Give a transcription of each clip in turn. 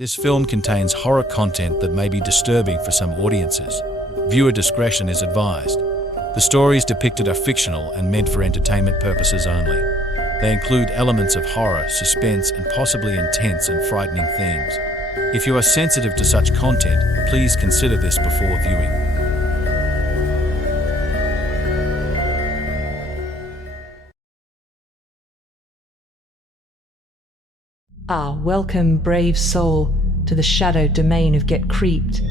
This film contains horror content that may be disturbing for some audiences. Viewer discretion is advised. The stories depicted are fictional and meant for entertainment purposes only. They include elements of horror, suspense, and possibly intense and frightening themes. If you are sensitive to such content, please consider this before viewing. Welcome, brave soul, to the shadow domain of Getcreep'd,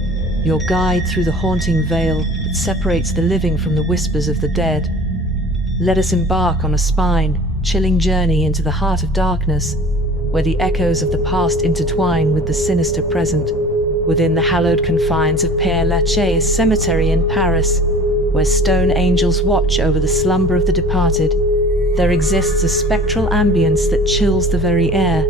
your guide through the haunting veil that separates the living from the whispers of the dead. Let us embark on a spine-chilling journey into the heart of darkness, where the echoes of the past intertwine with the sinister present. Within the hallowed confines of Père Lachaise Cemetery in Paris, where stone angels watch over the slumber of the departed, there exists a spectral ambience that chills the very air.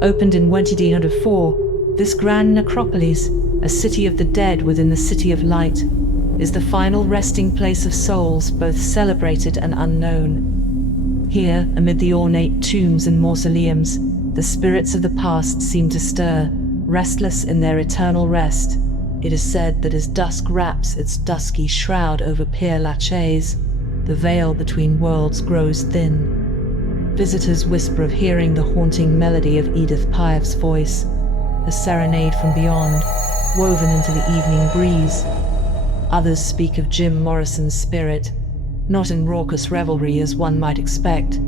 Opened in 1904, this grand necropolis, a city of the dead within the city of light, is the final resting place of souls both celebrated and unknown. Here, amid the ornate tombs and mausoleums, the spirits of the past seem to stir, restless in their eternal rest. It is said that as dusk wraps its dusky shroud over Père Lachaise, the veil between worlds grows thin. Visitors whisper of hearing the haunting melody of Edith Piaf's voice, a serenade from beyond, woven into the evening breeze. Others speak of Jim Morrison's spirit, not in raucous revelry as one might expect,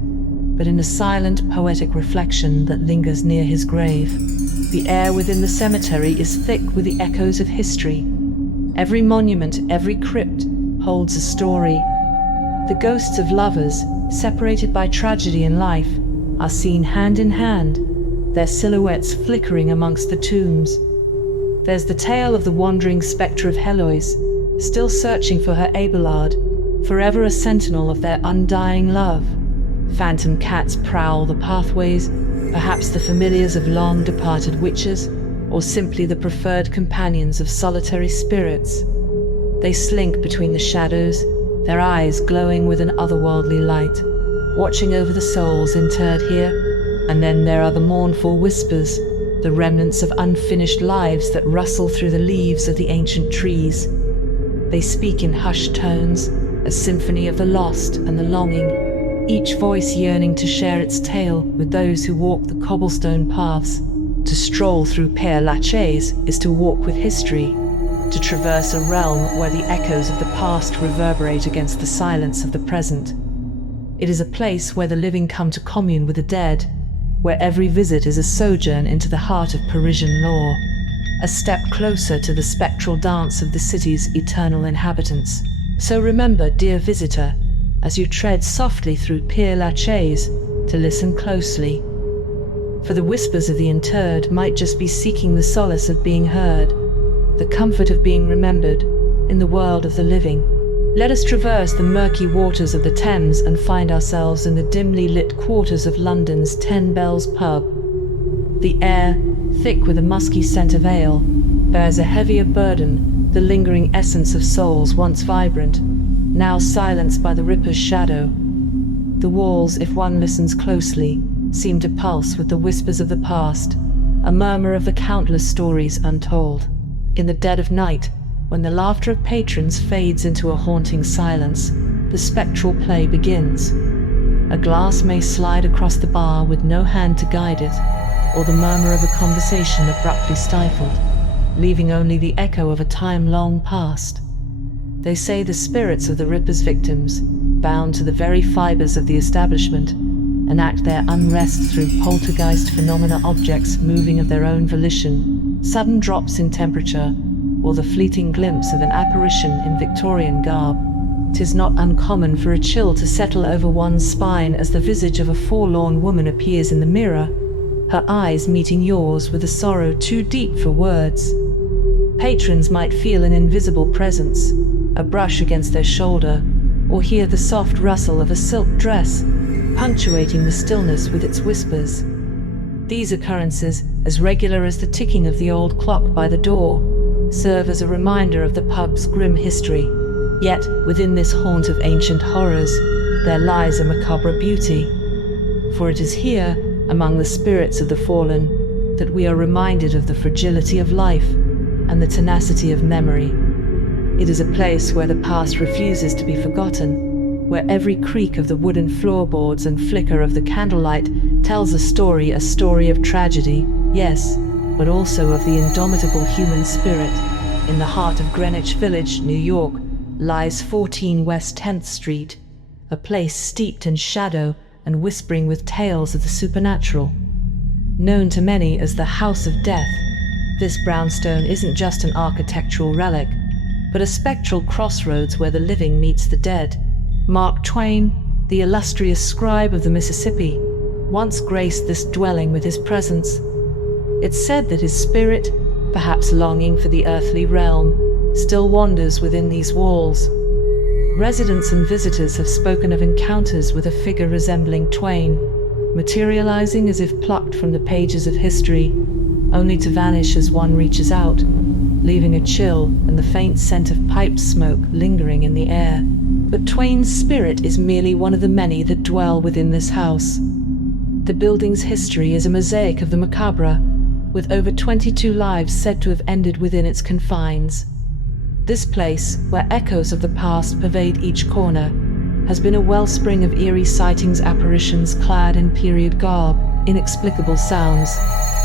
but in a silent, poetic reflection that lingers near his grave. The air within the cemetery is thick with the echoes of history. Every monument, every crypt, holds a story. The ghosts of lovers, separated by tragedy and life, are seen hand in hand, their silhouettes flickering amongst the tombs. There's the tale of the wandering spectre of Heloise, still searching for her Abelard, forever a sentinel of their undying love. Phantom cats prowl the pathways, perhaps the familiars of long-departed witches, or simply the preferred companions of solitary spirits. They slink between the shadows, their eyes glowing with an otherworldly light, watching over the souls interred here. And then there are the mournful whispers, the remnants of unfinished lives that rustle through the leaves of the ancient trees. They speak in hushed tones, a symphony of the lost and the longing, each voice yearning to share its tale with those who walk the cobblestone paths. To stroll through Père Lachaise is to walk with history, to traverse a realm where the echoes of the past reverberate against the silence of the present. It is a place where the living come to commune with the dead, where every visit is a sojourn into the heart of Parisian lore, a step closer to the spectral dance of the city's eternal inhabitants. So remember, dear visitor, as you tread softly through Père Lachaise, to listen closely. For the whispers of the interred might just be seeking the solace of being heard, the comfort of being remembered in the world of the living. Let us traverse the murky waters of the Thames and find ourselves in the dimly lit quarters of London's 10 Bells pub. The air, thick with a musky scent of ale, bears a heavier burden, the lingering essence of souls once vibrant, now silenced by the Ripper's shadow. The walls, if one listens closely, seem to pulse with the whispers of the past, a murmur of the countless stories untold. In the dead of night, when the laughter of patrons fades into a haunting silence, the spectral play begins. A glass may slide across the bar with no hand to guide it, or the murmur of a conversation abruptly stifled, leaving only the echo of a time long past. They say the spirits of the Ripper's victims, bound to the very fibers of the establishment, enact their unrest through poltergeist phenomena, objects moving of their own volition, sudden drops in temperature, or the fleeting glimpse of an apparition in Victorian garb. 'Tis not uncommon for a chill to settle over one's spine as the visage of a forlorn woman appears in the mirror, her eyes meeting yours with a sorrow too deep for words. Patrons might feel an invisible presence, a brush against their shoulder, or hear the soft rustle of a silk dress, punctuating the stillness with its whispers. These occurrences, as regular as the ticking of the old clock by the door, serve as a reminder of the pub's grim history. Yet, within this haunt of ancient horrors, there lies a macabre beauty. For it is here, among the spirits of the fallen, that we are reminded of the fragility of life and the tenacity of memory. It is a place where the past refuses to be forgotten, where every creak of the wooden floorboards and flicker of the candlelight tells a story of tragedy, yes, but also of the indomitable human spirit. In the heart of Greenwich Village, New York, lies 14 West 10th Street, a place steeped in shadow and whispering with tales of the supernatural. Known to many as the House of Death, this brownstone isn't just an architectural relic, but a spectral crossroads where the living meets the dead. Mark Twain, the illustrious scribe of the Mississippi, once graced this dwelling with his presence. It's said that his spirit, perhaps longing for the earthly realm, still wanders within these walls. Residents and visitors have spoken of encounters with a figure resembling Twain, materializing as if plucked from the pages of history, only to vanish as one reaches out, leaving a chill and the faint scent of pipe smoke lingering in the air. But Twain's spirit is merely one of the many that dwell within this house. The building's history is a mosaic of the macabre, with over 22 lives said to have ended within its confines. This place, where echoes of the past pervade each corner, has been a wellspring of eerie sightings, apparitions clad in period garb, inexplicable sounds,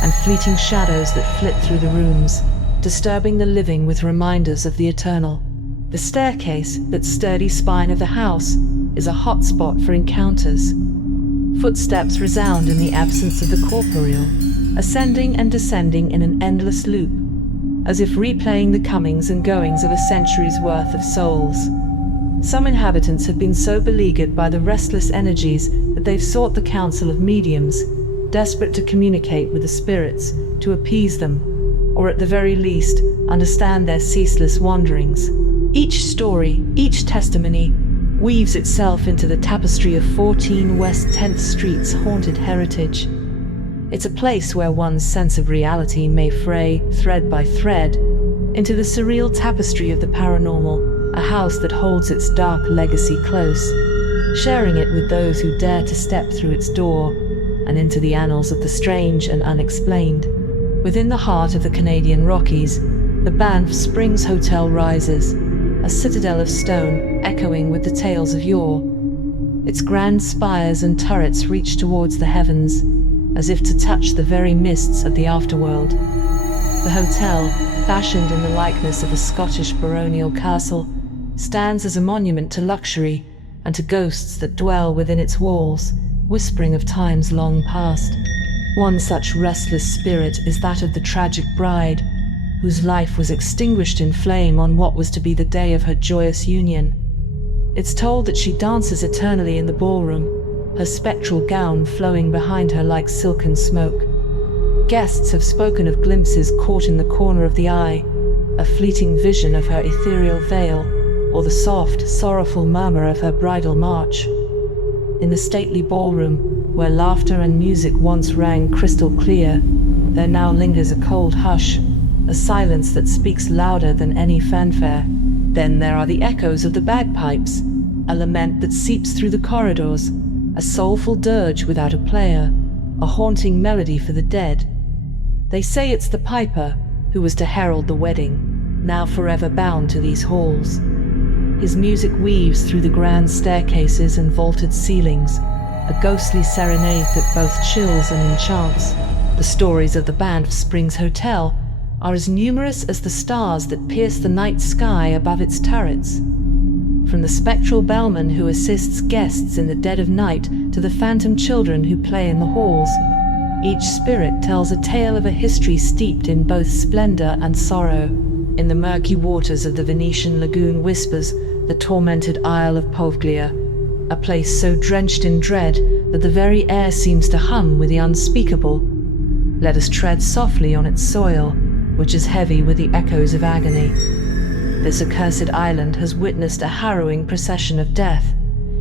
and fleeting shadows that flit through the rooms, disturbing the living with reminders of the eternal. The staircase, that sturdy spine of the house, is a hot spot for encounters. Footsteps resound in the absence of the corporeal, ascending and descending in an endless loop, as if replaying the comings and goings of a century's worth of souls. Some inhabitants have been so beleaguered by the restless energies that they've sought the counsel of mediums, desperate to communicate with the spirits, to appease them, or at the very least, understand their ceaseless wanderings. Each story, each testimony, weaves itself into the tapestry of 14 West 10th Street's haunted heritage. It's a place where one's sense of reality may fray, thread by thread, into the surreal tapestry of the paranormal, a house that holds its dark legacy close, sharing it with those who dare to step through its door and into the annals of the strange and unexplained. Within the heart of the Canadian Rockies, the Banff Springs Hotel rises, a citadel of stone echoing with the tales of yore. Its grand spires and turrets reach towards the heavens, as if to touch the very mists of the afterworld. The hotel, fashioned in the likeness of a Scottish baronial castle, stands as a monument to luxury and to ghosts that dwell within its walls, whispering of times long past. One such restless spirit is that of the tragic bride, whose life was extinguished in flame on what was to be the day of her joyous union. It's told that she dances eternally in the ballroom, her spectral gown flowing behind her like silken smoke. Guests have spoken of glimpses caught in the corner of the eye, a fleeting vision of her ethereal veil, or the soft, sorrowful murmur of her bridal march. In the stately ballroom, where laughter and music once rang crystal clear, there now lingers a cold hush, a silence that speaks louder than any fanfare. Then there are the echoes of the bagpipes, a lament that seeps through the corridors, a soulful dirge without a player, a haunting melody for the dead. They say it's the piper who was to herald the wedding, now forever bound to these halls. His music weaves through the grand staircases and vaulted ceilings, a ghostly serenade that both chills and enchants. The stories of the Banff Springs Hotel are as numerous as the stars that pierce the night sky above its turrets. From the spectral bellman who assists guests in the dead of night to the phantom children who play in the halls, each spirit tells a tale of a history steeped in both splendor and sorrow. In the murky waters of the Venetian lagoon whispers the tormented Isle of Poveglia, a place so drenched in dread that the very air seems to hum with the unspeakable. Let us tread softly on its soil, which is heavy with the echoes of agony. This accursed island has witnessed a harrowing procession of death,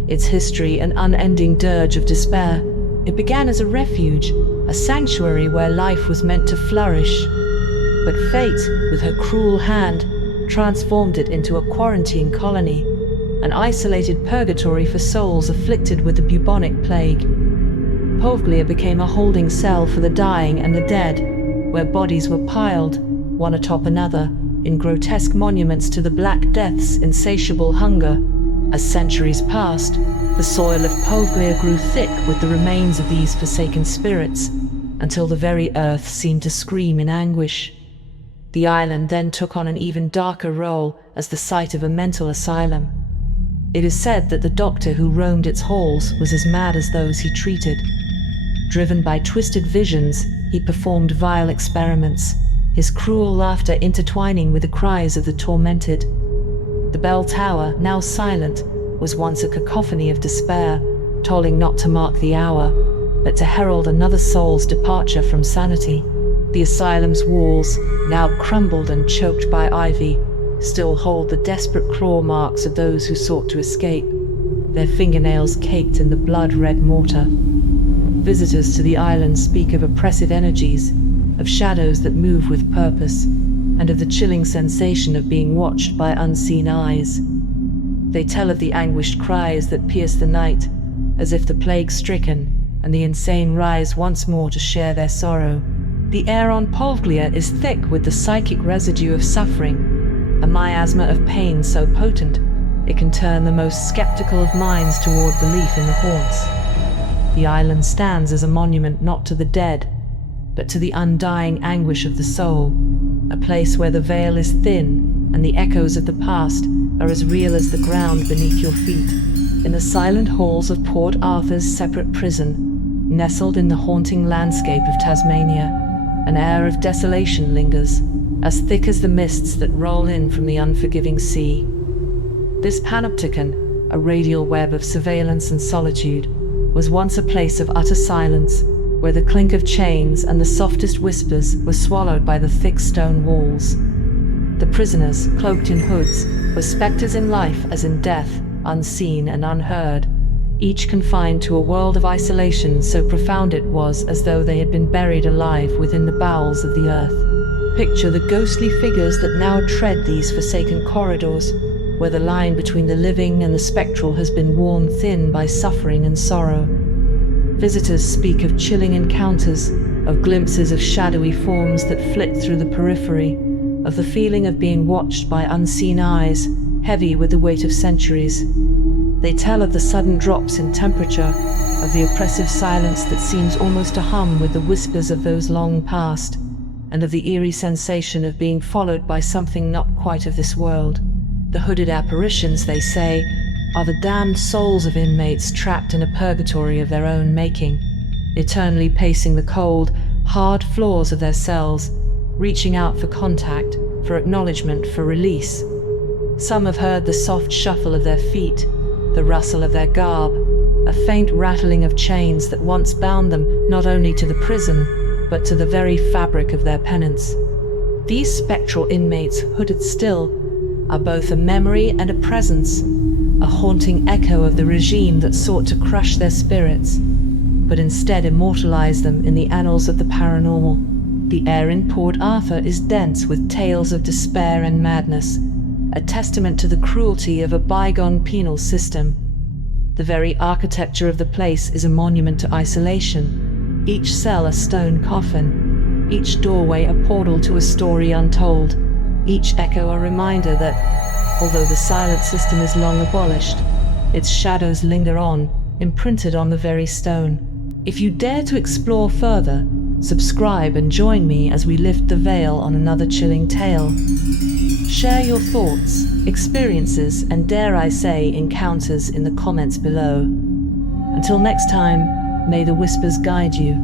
its history an unending dirge of despair. It began as a refuge, a sanctuary where life was meant to flourish. But fate, with her cruel hand, transformed it into a quarantine colony, an isolated purgatory for souls afflicted with the bubonic plague. Poveglia became a holding cell for the dying and the dead, where bodies were piled, one atop another, in grotesque monuments to the Black Death's insatiable hunger. As centuries passed, the soil of Poveglia grew thick with the remains of these forsaken spirits, until the very earth seemed to scream in anguish. The island then took on an even darker role as the site of a mental asylum. It is said that the doctor who roamed its halls was as mad as those he treated. Driven by twisted visions, he performed vile experiments, his cruel laughter intertwining with the cries of the tormented. The bell tower, now silent, was once a cacophony of despair, tolling not to mark the hour, but to herald another soul's departure from sanity. The asylum's walls, now crumbled and choked by ivy, still hold the desperate claw marks of those who sought to escape, their fingernails caked in the blood-red mortar. Visitors to the island speak of oppressive energies, of shadows that move with purpose, and of the chilling sensation of being watched by unseen eyes. They tell of the anguished cries that pierce the night, as if the plague-stricken and the insane rise once more to share their sorrow. The air on Poveglia is thick with the psychic residue of suffering, a miasma of pain so potent it can turn the most skeptical of minds toward belief in the haunts. The island stands as a monument not to the dead, but to the undying anguish of the soul, a place where the veil is thin and the echoes of the past are as real as the ground beneath your feet. In the silent halls of Port Arthur's separate prison, nestled in the haunting landscape of Tasmania, an air of desolation lingers, as thick as the mists that roll in from the unforgiving sea. This panopticon, a radial web of surveillance and solitude, was once a place of utter silence, where the clink of chains and the softest whispers were swallowed by the thick stone walls. The prisoners, cloaked in hoods, were specters in life as in death, unseen and unheard, each confined to a world of isolation so profound it was as though they had been buried alive within the bowels of the earth. Picture the ghostly figures that now tread these forsaken corridors, where the line between the living and the spectral has been worn thin by suffering and sorrow. Visitors speak of chilling encounters, of glimpses of shadowy forms that flit through the periphery, of the feeling of being watched by unseen eyes, heavy with the weight of centuries. They tell of the sudden drops in temperature, of the oppressive silence that seems almost to hum with the whispers of those long past, and of the eerie sensation of being followed by something not quite of this world. The hooded apparitions, they say, are the damned souls of inmates trapped in a purgatory of their own making, eternally pacing the cold, hard floors of their cells, reaching out for contact, for acknowledgement, for release. Some have heard the soft shuffle of their feet, the rustle of their garb, a faint rattling of chains that once bound them not only to the prison, but to the very fabric of their penance. These spectral inmates, hooded still, are both a memory and a presence, a haunting echo of the regime that sought to crush their spirits, but instead immortalize them in the annals of the paranormal. The air in Port Arthur is dense with tales of despair and madness, a testament to the cruelty of a bygone penal system. The very architecture of the place is a monument to isolation, each cell a stone coffin, each doorway a portal to a story untold, each echo a reminder that, although the silent system is long abolished, its shadows linger on, imprinted on the very stone. If you dare to explore further, subscribe and join me as we lift the veil on another chilling tale. Share your thoughts, experiences, and dare I say, encounters in the comments below. Until next time, may the whispers guide you.